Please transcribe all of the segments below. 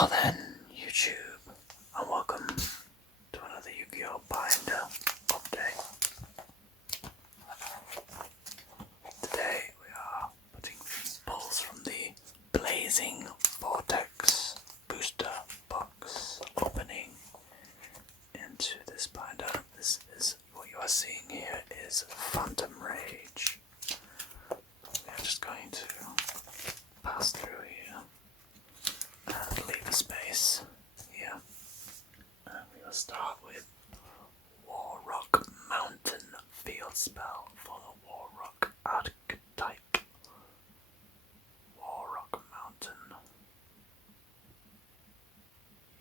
Now then, YouTube, and welcome to another YuGiOh binder update. Today we are putting pulls from the blazing Vortex booster box opening into this binder. This is what you are seeing here is Phantom Rage. We are just going to pass through here and leave a space here. And we will start with Warrock Mountain Field Spell for the Warrock archetype. Warrock Mountain.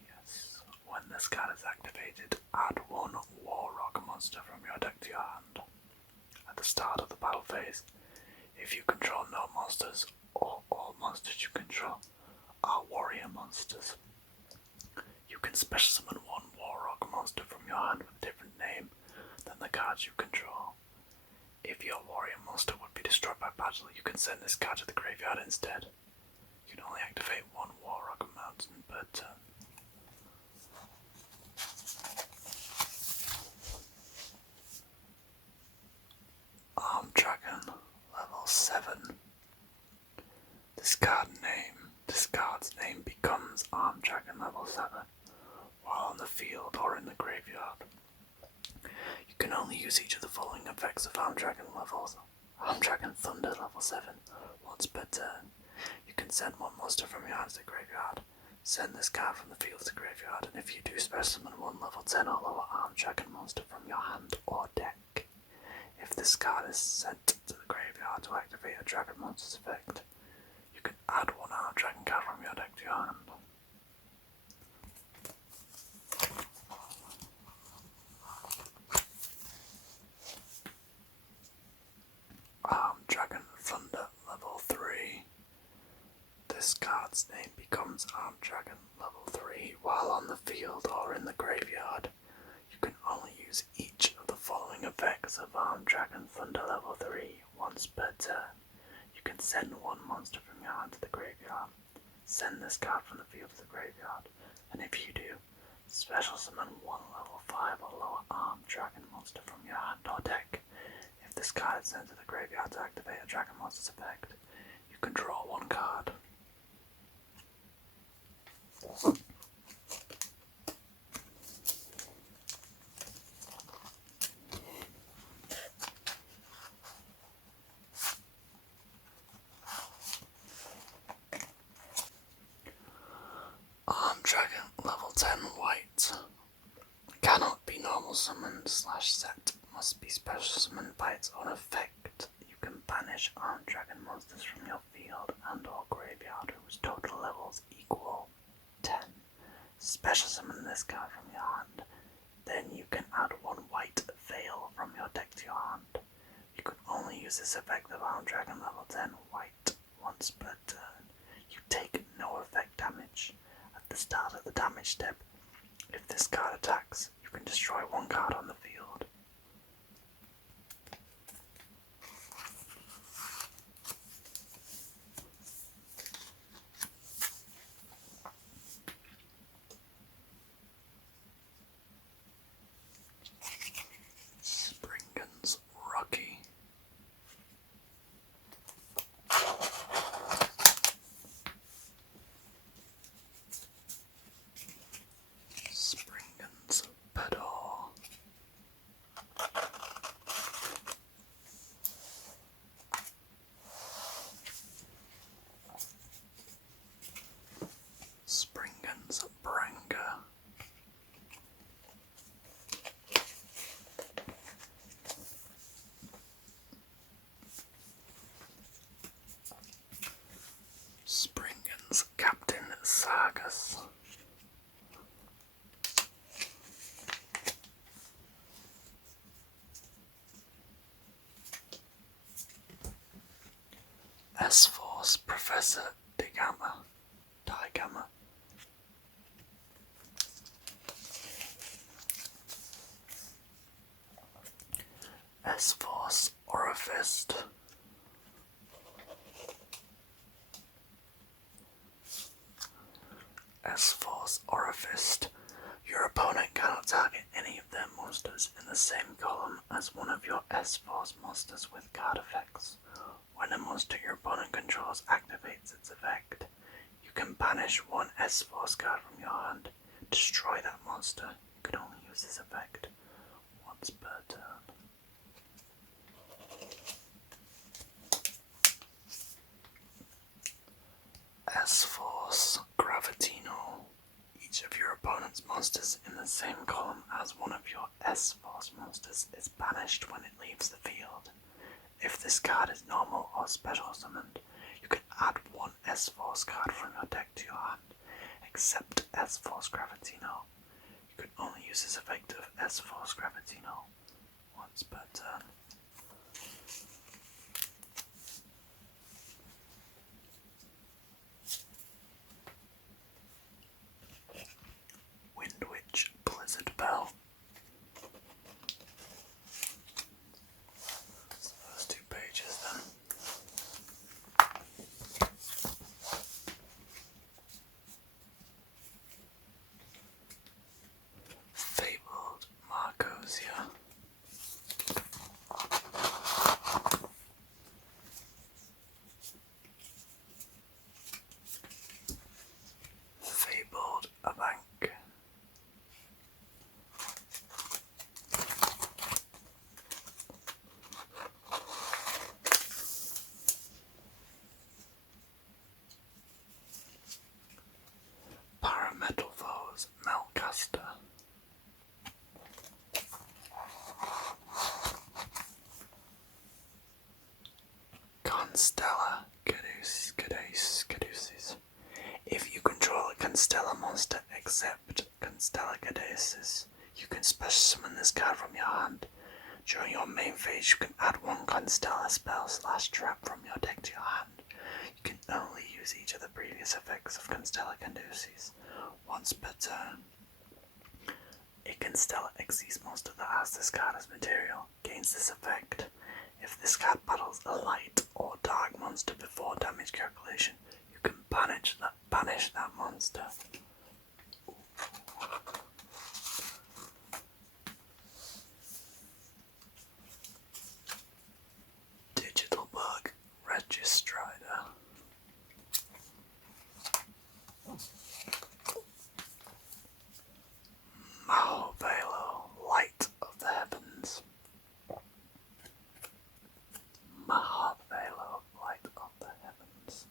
Yes. When this card is activated, add one Warrock monster from your deck to your hand. At the start of the battle phase, if you control no monsters or all monsters you control are warrior monsters, you can special summon one Warrock monster from your hand with a different name than the cards you control. If your warrior monster would be destroyed by battle, you can send this card to the graveyard instead. You can only activate one Warrock Mountain per turn. Arm Dragon, level 7. This card's name becomes Arm Dragon level 7 while on the field or in the graveyard. You can only use each of the following effects of Arm Dragon levels. Arm Dragon Thunder level 7, once per turn. You can send one monster from your hand to the graveyard. Send this card from the field to the graveyard, and if you do, special summon one level 10 or lower Arm Dragon monster from your hand or deck. If this card is sent to the graveyard to activate a Dragon monster's effect, you can add one Arm Dragon card from your deck to your hand. Arm Dragon Thunder level 3. This card's name becomes Arm Dragon level 3 while on the field or in the graveyard. You can only use each of the following effects of Arm Dragon Thunder level 3 once per turn. You can send one monster from your hand to the graveyard. Send this card from the field to the graveyard, and if you do, special summon one level 5 or lower Arm Dragon monster from your hand or deck. If this card is sent to the graveyard to activate a Dragon monster's effect, you can draw one card. Arm Dragon level 10 white. Cannot be normal summoned / set. Must be special summoned by its own effect. You can banish Arm Dragon monsters from your field and or graveyard whose total levels equal 10. Special summon this card from your hand. Then you can add one white veil from your deck to your hand. You can only use this effect of Arm Dragon level 10 white once per turn. You take no effect damage. At the start of the damage step, if this card attacks, you can destroy one card on the field. Springan's Rocky. Springan's Pedal. Springan's Branga. Springan's Captain Sargus. S-Force Professor Digama. S-Force Orifist. S-Force or a Fist. Your opponent cannot target any of their monsters in the same column as one of your S-Force monsters with card effects. When a monster your opponent controls activates its effect, you can banish one S-Force card from your hand. Destroy that monster. You can only use this effect once per turn. S-Force Gravitino. Each of your opponent's monsters in the same column as one of your S-Force monsters is banished when it leaves the field. If this card is normal or special summoned, you can add one S-Force card from your deck to your hand, except S-Force Gravitino. You can only use this effect of S-Force Gravitino once per turn. Windwitch Blizzard Bell. So those 2 pages then. Fabled Marcosia. Fabled Abank. Parametalfoes Melcaster. Constella Caduceus. If you control a Constella monster except Constella Caduceus, you can special summon this card from your hand. During your main phase, you can add one Constella spell / trap from your deck to your hand. You can only use each of the previous effects of Constella Caduceus once per turn. A Constella Xyz monster that has this card as material gains this effect. If this card battles a light or dark monster before damage calculation, you can banish that monster. Digital Bug Registrider. Mahovelo, Light of the Heavens. Mahovelo, Light of the Heavens.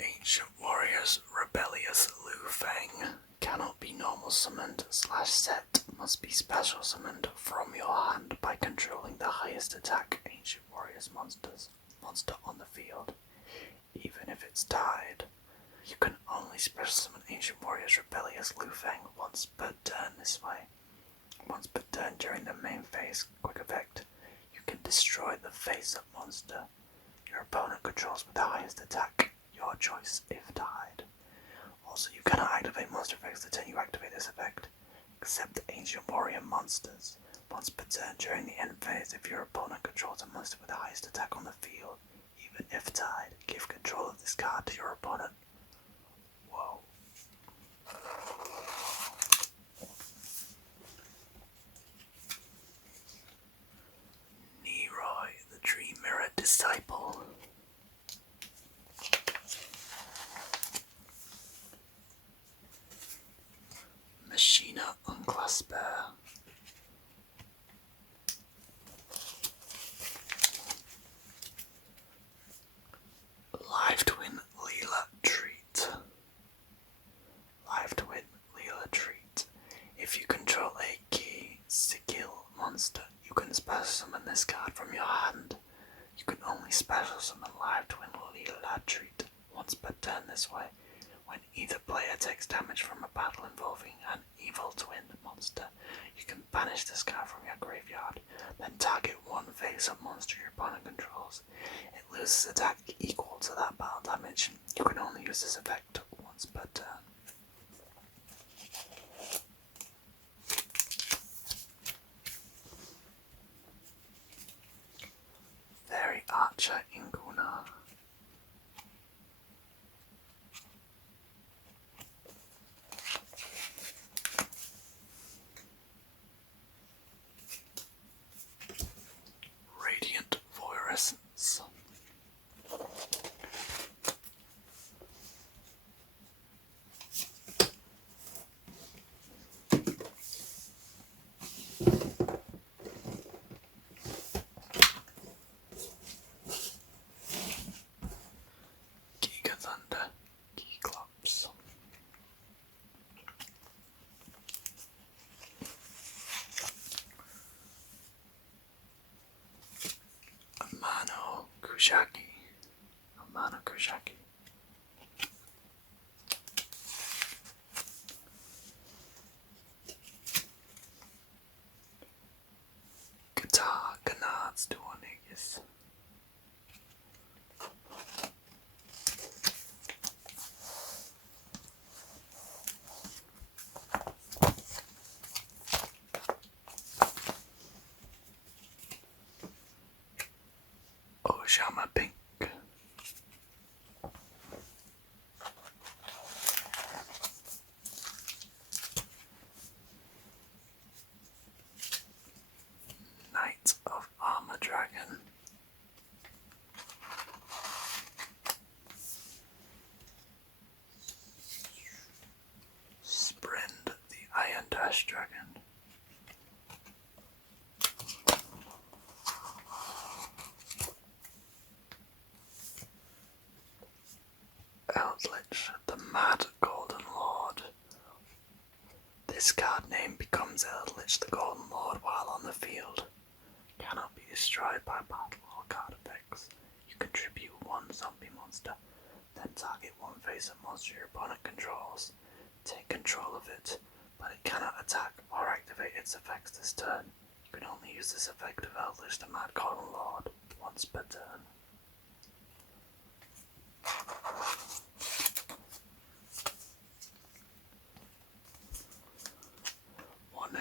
Ancient Warriors Rebellious Lu Feng cannot be normal summoned / set, must be special summoned from your hand by controlling the highest attack Ancient Warriors monster on the field, even if it's tied. You can only special summon Ancient Warriors Rebellious Lu Feng once per turn this way. Once per turn during the main phase, quick effect. You can destroy the face-up monster your opponent controls with the highest attack, your choice if tied. Also, you cannot activate monster effects the turn you activate this effect, except Ancient Warrior monsters. Once per turn during the end phase, if your opponent controls a monster with the highest attack on the field, even if tied, give control of this card to your opponent. Whoa. Neroy, the Dream Mirror Disciple. Machina Unclasper. Live Twin Leela Treat. Live Twin Leela Treat. If you control a key skill monster, you can special summon this card from your hand. You can only special summon Live Twin Leela Treat once per turn this way. When either player takes damage from a battle involving an evil twin monster, you can banish this card from your graveyard, then target one face-up monster your opponent controls. It loses attack equal to that battle damage. You can only use this effect once per turn. Kushaki. Amano Kushaki. Guitar Canards Duonigis. Ojama Pink. Knight of Armor Dragon. Sprint the Iron Dash Dragon. Eldritch, the Mad Golden Lord. This card name becomes Eldritch, the Golden Lord, while on the field. Cannot be destroyed by battle or card effects. You contribute one zombie monster, then target one face-up monster your opponent controls. Take control of it, but it cannot attack or activate its effects this turn. You can only use this effect of Eldritch, the Mad Golden Lord, once per turn.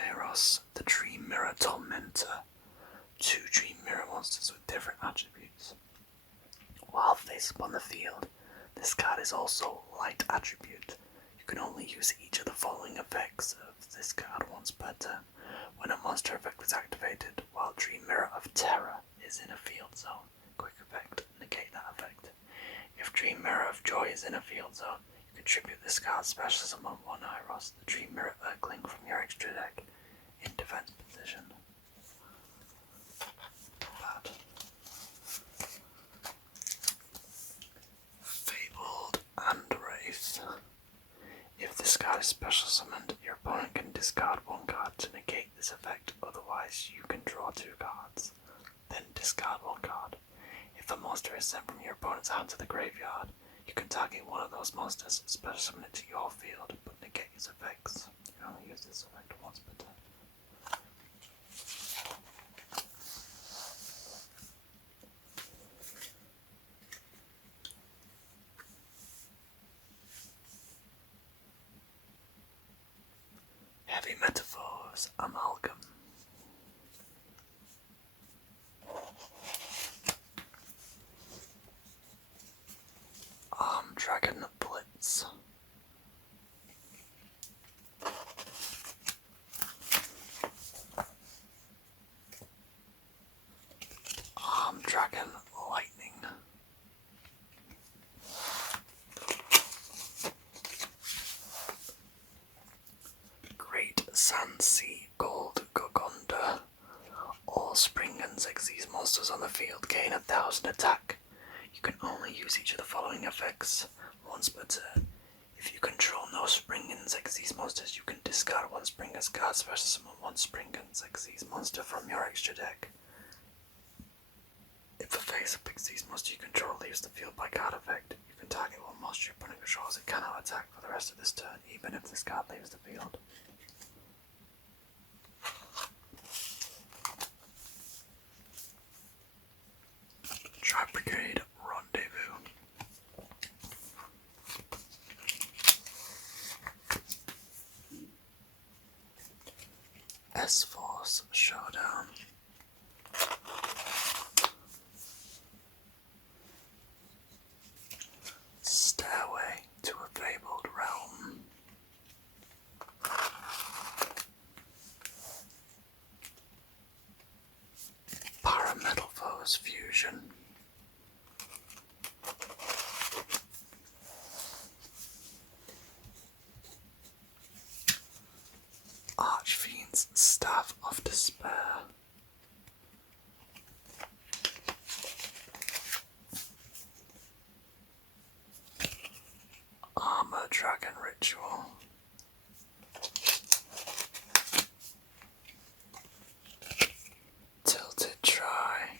Eros, the Dream Mirror Tormentor. 2 Dream Mirror monsters with different attributes. While face up on the field, this card is also light attribute. You can only use each of the following effects of this card once per turn. When a monster effect is activated while Dream Mirror of Terror is in a field zone, quick effect, negate that effect. If Dream Mirror of Joy is in a field zone, you contribute this card's special summon 1 Iros, the Dream Mirror Urkling, from your extra deck in defense position. Bad. Fabled and Wraith. If this card is special summoned, your opponent can discard 1 card to negate this effect, otherwise you can draw 2 cards. Then discard 1 card. If a monster is sent from your opponent's hand to the graveyard, you can target one of those monsters, special summon it to your field, but negate its effects. You can only use this effect once per turn. Heavy Metaphors Amalgam. Dragon Blitz. Dragon Lightning. Great Sandsea Gold Gogonda. All Spring and Xyz monsters on the field gain 1000 attack. You can only use each of the following effects once per turn. If you control no Spring and Xyz monsters, you can discard 1 Springer's card, special summon 1 Spring and Xyz monster from your extra deck. If a face-up Xyz monster you control leaves the field by card effect, you can target 1 monster your opponent controls. It cannot attack for the rest of this turn, even if this card leaves the field. Tri-Brigade Rendezvous. S-Force Showdown. Stairway to a Fabled Realm. Parametalfoes Fusion. Archfiend's Staff of Despair. Armor Dragon Ritual. Tilted Try.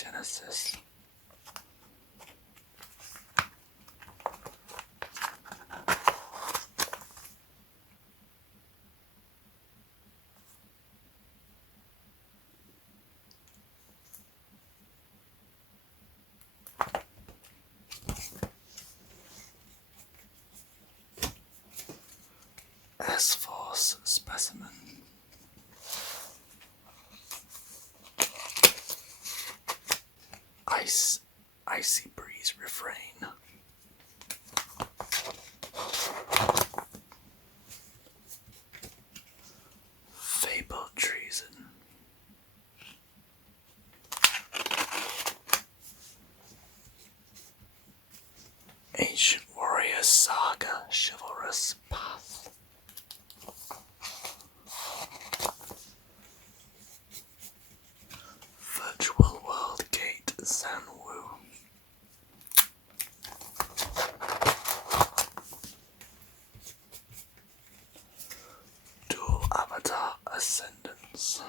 Genesis. S-Force specimen. Icy breeze refrain. Fabled treason. Ancient warrior saga, chivalrous path. Virtual world gate, Zanwu. Dual avatar ascendance.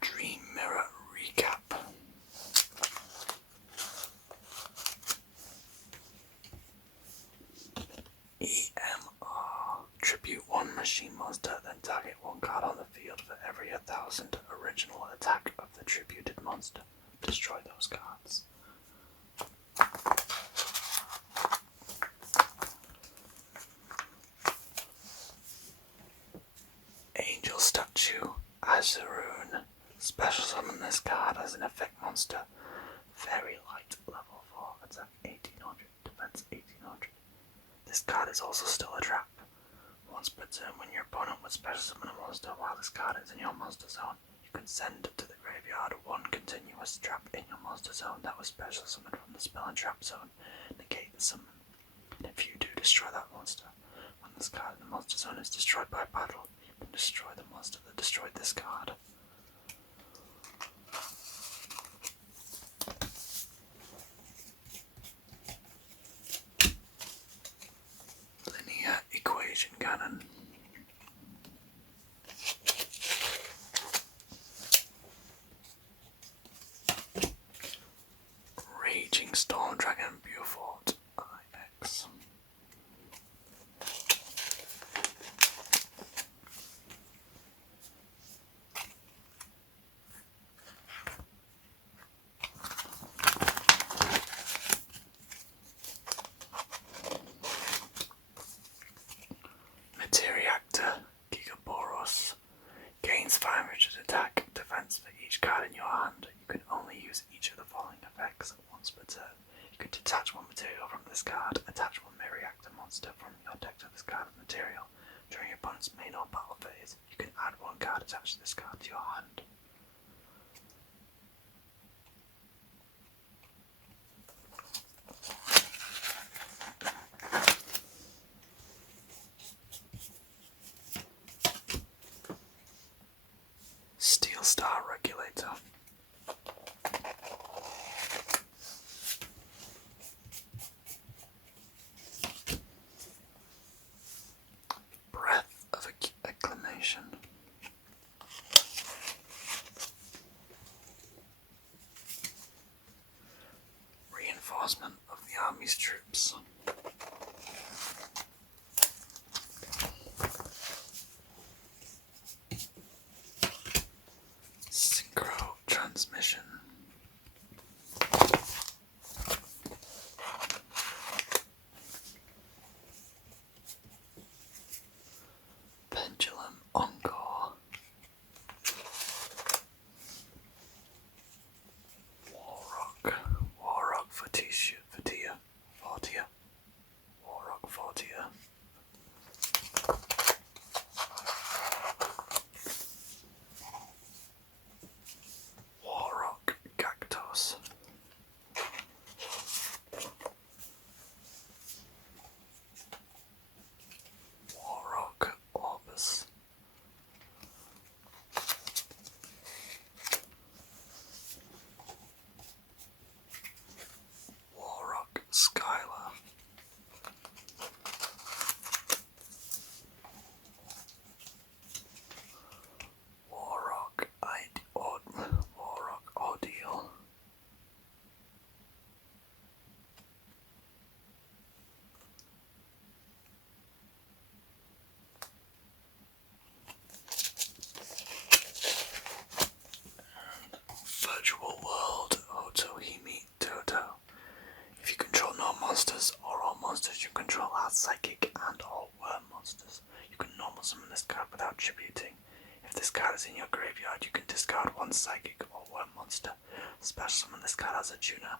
Dream mirror recap. EMR. Tribute one machine monster, then target one card on the field for every 1,000 original attack of the tributed monster. Destroy those cards. Angel Statue. Azaroon. Special summon this card as an effect monster. Very light, level 4, attack 1800, defense 1800. This card is also still a trap. Once per turn, when your opponent would special summon a monster while this card is in your monster zone, you can send to the graveyard one continuous trap in your monster zone that was special summoned from the spell and trap zone. Negate the summon. And if you do destroy that monster, when this card in the monster zone is destroyed by battle, you can destroy the monster that destroyed this card. Linear equation cannon. Raging Storm Dragon Beaufort IX. Materiactor Gigaboros. Gains 500 attack defense for each card in your hand. You can only use each of the following effects once per turn. You can detach one material from this card, attach one Materiactor monster from your deck to this card of material. During your opponent's main or battle phase, you can add one card attached to this card to your hand. Steel Star Regulator. Breath of Acclamation. Reinforcement of the army's troops. Synchro transmission. Pendulum Encore. Warrock Fortia. summon Psychic or Worm monster. Special summon this card as a tuner,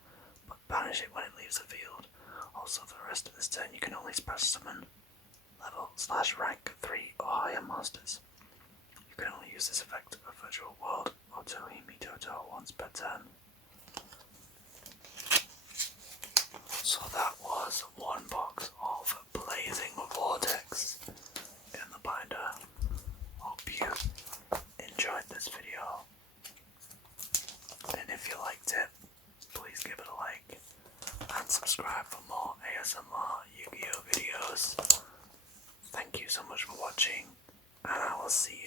but banish it when it leaves the field. Also, for the rest of this turn, you can only special summon level/rank 3 or higher monsters. You can only use this effect of Virtual World or Tohimi Toto once per turn. So that was one box of Blazing Vortex in the binder. Hope you enjoyed this video, and if you liked it, please give it a like and subscribe for more ASMR YuGiOh videos. Thank you so much for watching, and I will see